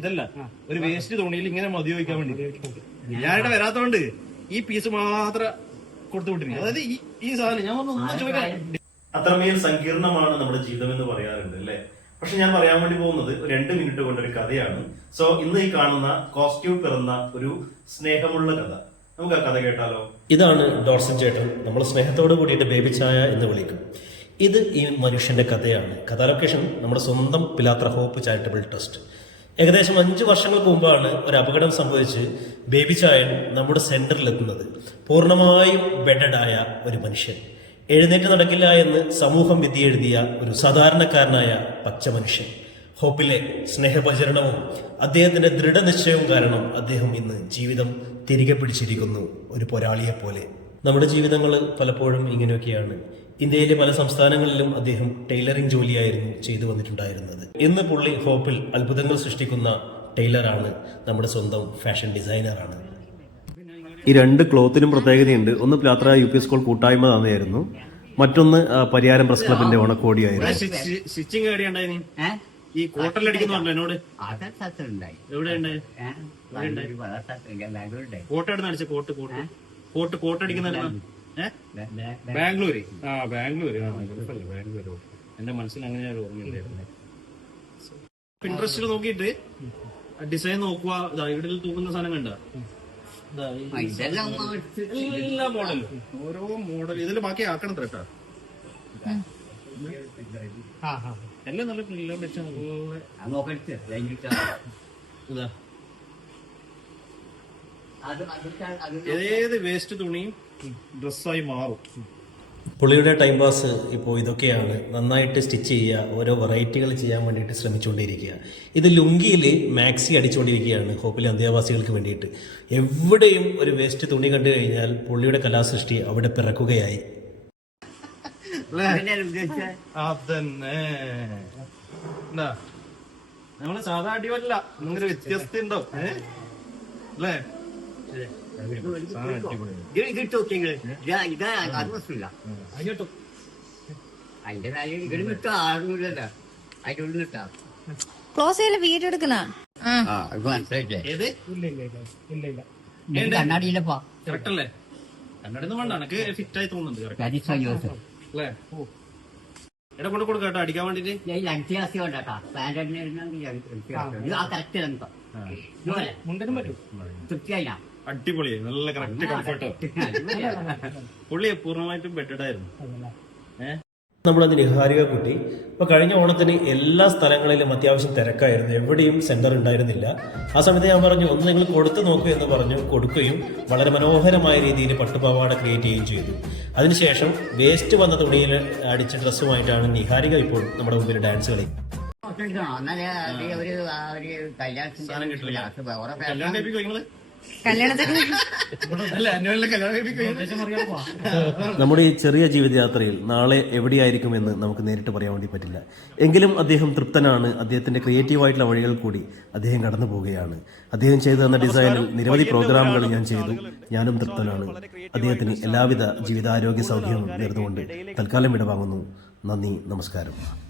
ഇതല്ല ഒരു വേസ്റ്റ് തോണിയിൽ ഇങ്ങനെ മതി വയ്ക്കാൻ വേണ്ടി. ഞാനിവിടെ വരാത്തോണ്ട് ഈ പീസ് മാത്രം കൊടുത്തു വിട്ടിരുന്നു അതായത് ഈ ഈ സാധനം ഞാൻ ഒന്ന് ഒന്നും ചോദിക്കാം അത്രമേൽ സങ്കീർണമാണ് നമ്മുടെ ജീവിതം എന്ന് പറയാറുണ്ട് അല്ലേ? പക്ഷെ ഞാൻ പറയാൻ വേണ്ടി പോകുന്നത് രണ്ട് മിനിറ്റ് കൊണ്ട് ഒരു കഥയാണ്. സോ ഇന്ന് ഈ കാണുന്ന കോസ്റ്റ്യൂം പിറന്ന ഒരു സ്നേഹമുള്ള കഥ. നമുക്ക് ആ കഥ കേട്ടാലോ? ഇതാണ് ഡോർസൻ ചേട്ടൻ. നമ്മൾ സ്നേഹത്തോട് കൂടിയിട്ട് ബേബി ചായ എന്ന് വിളിക്കും. ഇത് ഈ മനുഷ്യന്റെ കഥയാണ്. കഥാ ലൊക്കേഷൻ നമ്മുടെ സ്വന്തം പിലാത്ര ഹോപ്പ് ചാരിറ്റബിൾ ട്രസ്റ്റ്. ഏകദേശം അഞ്ച് വർഷങ്ങൾക്ക് മുമ്പാണ് ഒരു അപകടം സംഭവിച്ച് ബേബി ചായൻ നമ്മുടെ സെന്ററിൽ എത്തുന്നത്. പൂർണമായും ബെഡഡായ ഒരു മനുഷ്യൻ. എഴുന്നേറ്റ് നടക്കില്ല എന്ന് സമൂഹം വിധി എഴുതിയ ഒരു സാധാരണക്കാരനായ പച്ച മനുഷ്യൻ. ഹോപ്പിലെ സ്നേഹപചരണവും അദ്ദേഹത്തിന്റെ ദൃഢനിശ്ചയവും കാരണം അദ്ദേഹം ഇന്ന് ജീവിതം തിരികെ പിടിച്ചിരിക്കുന്നു ഒരു പോരാളിയെ പോലെ നമ്മുടെ ജീവിതങ്ങൾ പലപ്പോഴും ഇങ്ങനെയൊക്കെയാണ്. ഇന്ത്യയിലെ പല സംസ്ഥാനങ്ങളിലും അദ്ദേഹം ടൈലറിംഗ് ജോലിയായിരുന്നു ചെയ്തു വന്നിട്ടുണ്ടായിരുന്നത് ഇന്ന് പുള്ളി ഹോപ്പിൽ അത്ഭുതങ്ങൾ സൃഷ്ടിക്കുന്ന ടൈലറാണ് നമ്മുടെ സ്വന്തം ഫാഷൻ ഡിസൈനറാണ് ഈ രണ്ട് ക്ലോത്തിനും പ്രത്യേകതയുണ്ട് ഒന്ന് പ്ലാത്ര യു പി സ്കൂൾ കൂട്ടായ്മ തന്നെയായിരുന്നു മറ്റൊന്ന് പരിയാരം പ്രസ് ക്ലബിന്റെ ഓണക്കോടിയായിരുന്നു? ഈ കോട്ടലിലടിക്കുന്നുണ്ടല്ലോ എന്നോട്. കോട്ട കോട്ട് കോട്ട് കോട്ട് കോട്ട് ബാംഗ്ലൂര്. ആ ബാംഗ്ലൂര്. ബാംഗ്ലൂര്. എന്റെ മനസ്സിൽ അങ്ങനെ ഒരു ഓർമ്മയുണ്ടായിരുന്നു പിൻട്രസ്റ്റിൽ നോക്കിയിട്ട് ഡിസൈൻ നോക്കുക ഇവിടെ തൂക്കുന്ന സാധനം കണ്ട? എല്ലാ മോഡലും. ഓരോ മോഡൽ ഇതിൽ ബാക്കി ആക്കണം കേട്ടാ എല്ലാം നല്ല പിള്ളേർ വെച്ച അതുപോലെ അത് നോക്കരുത്. കഴിഞ്ഞിട്ട് ഇതാ അത് അതിട്ട് അത് ഏത് വേസ്റ്റ് തുണിയും ഡ്രസ്സായി മാറും. പുള്ളിയുടെ ടൈം പാസ് ഇപ്പോൾ ഇതൊക്കെയാണ് നന്നായിട്ട് സ്റ്റിച്ച് ചെയ്യുക ഓരോ വെറൈറ്റികൾ ചെയ്യാൻ വേണ്ടിയിട്ട് ശ്രമിച്ചുകൊണ്ടിരിക്കുക. ഇത് ലുങ്കിയിൽ മാക്സി അടിച്ചുകൊണ്ടിരിക്കുകയാണ് ഹോപ്പിലെ അന്തേവാസികൾക്ക് വേണ്ടിയിട്ട്. എവിടെയും ഒരു വേസ്റ്റ് തുണി കണ്ടു കഴിഞ്ഞാൽ പുള്ളിയുടെ കലാസൃഷ്ടി അവിടെ പിറക്കുകയായി. അതന്നെ. നമ്മൾ സാധാ അടിവല്ല വ്യത്യസ്ത ഉണ്ടാവും ഏ? അല്ലേ? ഇത് ഇതിട്ട് നോക്കിയെങ്കിൽ ഇതാ ഇതാ അത് പ്രശ്നമില്ല അതിന്റെ കാര്യം ഇവിടെ നിട്ടാ ആറുമില്ലല്ലോ അതിന്റെ ഉള്ളിൽ നിട്ടാ ക്ലോസ് ചെയ്യൽ വീഡിയോ എടുക്കുന്ന കണ്ണാടിയില്ലപ്പാ അല്ലേ വേണ്ട എനിക്ക് ഫിറ്റ് ആയി തോന്നുന്നുണ്ട് correct. അല്ലേ? എടാ കൊണ്ട് കൊടുക്കാം കേട്ടോ അടിക്കാൻ വേണ്ടിട്ട്. ഞാൻ അഞ്ച് ക്ലാസ് ആ കറക്റ്റ് തൃപ്തിയായില്ല. അടിപൊളിയായി നല്ല കറക്റ്റ് കംഫർട്ട് പുള്ളി പൂർണമായിട്ടും ബെറ്റഡായിരുന്നു. നമ്മൾ ഏഹ് നമ്മുടെ നിഹാരിക കുട്ടി. ഇപ്പോൾ കഴിഞ്ഞ ഓണത്തിന് എല്ലാ സ്ഥലങ്ങളിലും അത്യാവശ്യം തിരക്കായിരുന്നു. എവിടെയും സെന്റർ ഉണ്ടായിരുന്നില്ല. ആ സമയത്ത് ഞാൻ പറഞ്ഞു ഒന്ന് നിങ്ങൾ കൊടുത്തു നോക്കൂ എന്ന് പറഞ്ഞു കൊടുക്കുകയും വളരെ മനോഹരമായ രീതിയിൽ പട്ടുപാവാട ക്രിയേറ്റ് ചെയ്യുകയും ചെയ്തു. അതിനുശേഷം വേസ്റ്റ് വന്ന തുണിയിൽ അടിച്ച ഡ്രസ്സുമായിട്ടാണ് നിഹാരിക ഇപ്പോൾ നമ്മുടെ മുമ്പിൽ ഡാൻസ് കളി. ഒരു. കല്യാണത്തിന്? നമ്മുടെ ഈ ചെറിയ ജീവിതയാത്രയിൽ നാളെ എവിടെയായിരിക്കുമെന്ന് നമുക്ക് നേരിട്ട് പറയാൻ വേണ്ടി പറ്റില്ല. എങ്കിലും അദ്ദേഹം തൃപ്തനാണ്. അദ്ദേഹത്തിന്റെ ക്രിയേറ്റീവ് ആയിട്ടുള്ള വഴികൾ കൂടി അദ്ദേഹം കടന്നു പോവുകയാണ്. അദ്ദേഹം ചെയ്തു തന്ന ഡിസൈനിൽ നിരവധി പ്രോഗ്രാമുകൾ ഞാൻ ചെയ്തു. ഞാനും തൃപ്തനാണ്. അദ്ദേഹത്തിന് എല്ലാവിധ ജീവിതാരോഗ്യ സൗഖ്യവും നേർന്നുകൊണ്ട് തൽക്കാലം വിടവാങ്ങുന്നു. നന്ദി നമസ്കാരം.